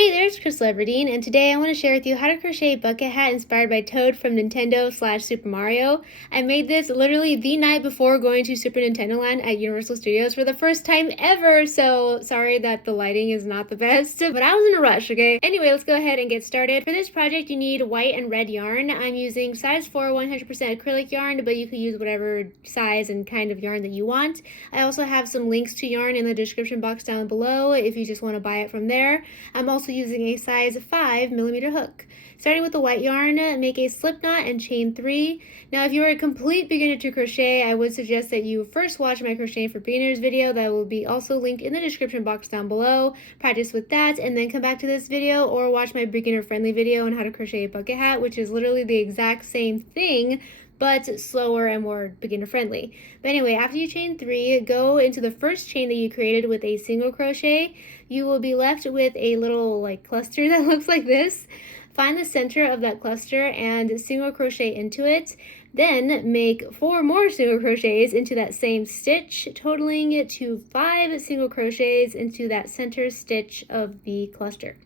Hey there, it's Krystal Everdeen, and today I want to share with you how to crochet a bucket hat inspired by Toad from Nintendo/Super Mario. I made this literally the night before going to Super Nintendo Land at Universal Studios for the first time ever, so sorry that the lighting is not the best, but I was in a rush, okay? Anyway, let's go ahead and get started. For this project, you need white and red yarn. I'm using size 4 100% acrylic yarn, but you could use whatever size and kind of yarn that you want. I also have some links to yarn in the description box down below if you just want to buy it from there. I'm also using a size 5mm hook. Starting with the white yarn, make a slip knot and chain 3. Now if you're a complete beginner to crochet, I would suggest that you first watch my Crochet for Beginners video that will be also linked in the description box down below. Practice with that and then come back to this video or watch my beginner friendly video on how to crochet a bucket hat, which is literally the exact same thing but slower and more beginner friendly. But anyway, after you chain 3, go into the first chain that you created with a single crochet. You will be left with a little cluster that looks like this. Find the center of that cluster and single crochet into it. Then make 4 more single crochets into that same stitch, totaling to 5 single crochets into that center stitch of the cluster.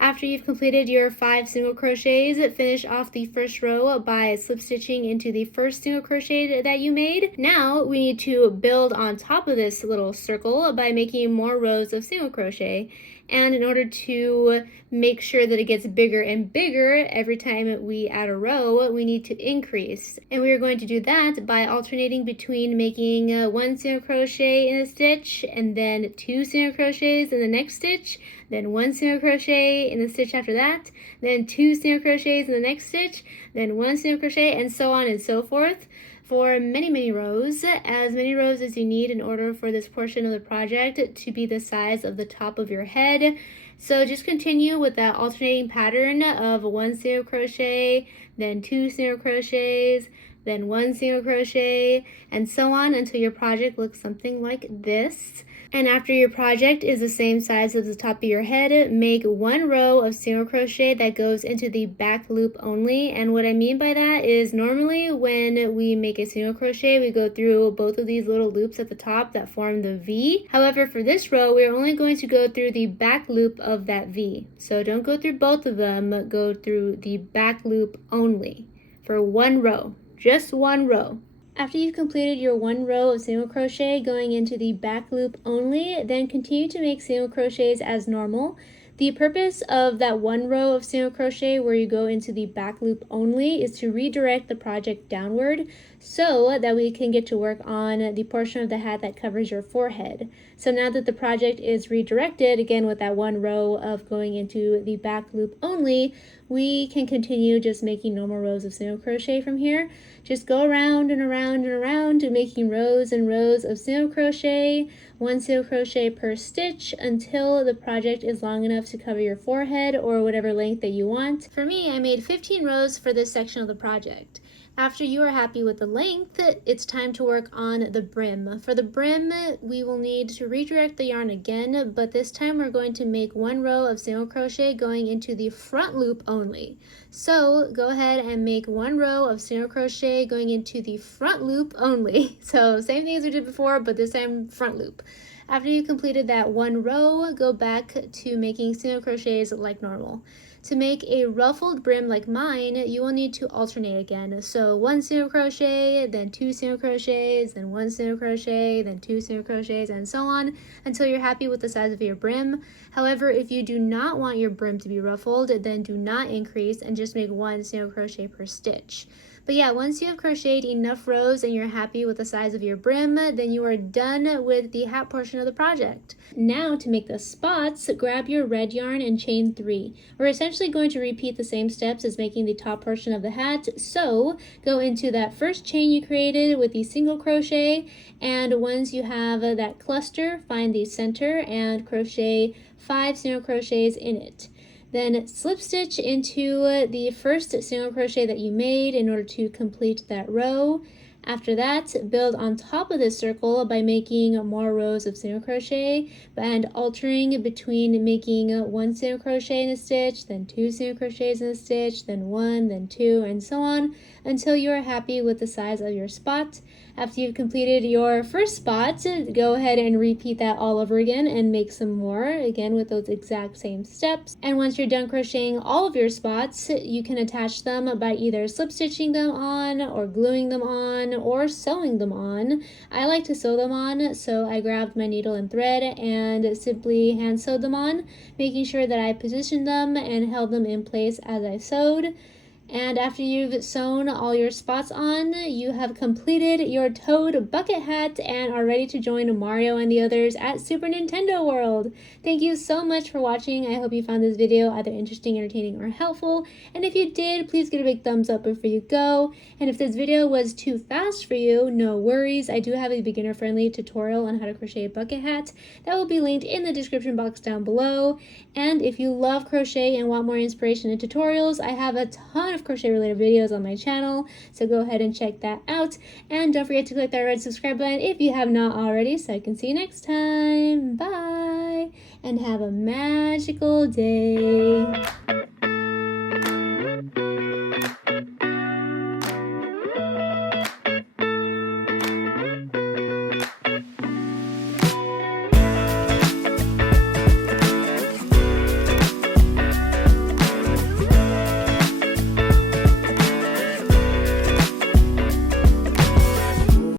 After you've completed your 5 single crochets, finish off the first row by slip stitching into the first single crochet that you made. Now we need to build on top of this little circle by making more rows of single crochet. And in order to make sure that it gets bigger and bigger every time we add a row, we need to increase. And we are going to do that by alternating between making 1 single crochet in a stitch and then 2 single crochets in the next stitch, then 1 single crochet in the stitch after that, then 2 single crochets in the next stitch, then 1 single crochet, and so on and so forth for many rows, as many rows as you need in order for this portion of the project to be the size of the top of your head. So just continue with that alternating pattern of 1 single crochet, then 2 single crochets, then 1 single crochet, and so on until your project looks something like this. And after your project is the same size as the top of your head, make 1 row of single crochet that goes into the back loop only. And what I mean by that is normally when we make a single crochet, we go through both of these little loops at the top that form the V. However, for this row, we're only going to go through the back loop of that V. So don't go through both of them, go through the back loop only for 1 row, just 1 row. After you've completed your 1 row of single crochet going into the back loop only, then continue to make single crochets as normal. The purpose of that 1 row of single crochet where you go into the back loop only is to redirect the project downward so that we can get to work on the portion of the hat that covers your forehead. So now that the project is redirected, again with that 1 row of going into the back loop only, we can continue just making normal rows of single crochet from here. Just go around and around and around making rows and rows of single crochet, 1 single crochet per stitch until the project is long enough to cover your forehead or whatever length that you want. For me, I made 15 rows for this section of the project. After you are happy with the length, it's time to work on the brim. For the brim, we will need to redirect the yarn again, but this time we're going to make 1 row of single crochet going into the front loop only. So go ahead and make 1 row of single crochet going into the front loop only. So same thing as we did before, but this time front loop. After you completed that 1 row, go back to making single crochets like normal. To make a ruffled brim like mine, you will need to alternate again. So 1 single crochet, then 2 single crochets, then 1 single crochet, then 2 single crochets, and so on until you're happy with the size of your brim. However, if you do not want your brim to be ruffled, then do not increase and just make 1 single crochet per stitch. But yeah, once you have crocheted enough rows and you're happy with the size of your brim, then you are done with the hat portion of the project. Now to make the spots, grab your red yarn and chain 3. We're essentially going to repeat the same steps as making the top portion of the hat. So go into that first chain you created with the single crochet, and once you have that cluster, find the center and crochet 5 single crochets in it. Then slip stitch into the first single crochet that you made in order to complete that row. After that, build on top of this circle by making more rows of single crochet and altering between making 1 single crochet in a stitch, then 2 single crochets in a stitch, then 1, then 2, and so on until you are happy with the size of your spot. After you've completed your first spot, go ahead and repeat that all over again and make some more, again with those exact same steps. And once you're done crocheting all of your spots, you can attach them by either slip stitching them on or gluing them on or sewing them on. I like to sew them on, so I grabbed my needle and thread and simply hand sewed them on, making sure that I positioned them and held them in place as I sewed. And after you've sewn all your spots on, you have completed your Toad bucket hat and are ready to join Mario and the others at Super Nintendo World. Thank you so much for watching. I hope you found this video either interesting, entertaining, or helpful. And if you did, please give it a big thumbs up before you go. And if this video was too fast for you, no worries. I do have a beginner-friendly tutorial on how to crochet a bucket hat that will be linked in the description box down below. And if you love crochet and want more inspiration and tutorials, I have a ton of crochet related videos on my channel, so go ahead and check that out. And don't forget to click that red subscribe button if you have not already, so I can see you next time. Bye, and have a magical day.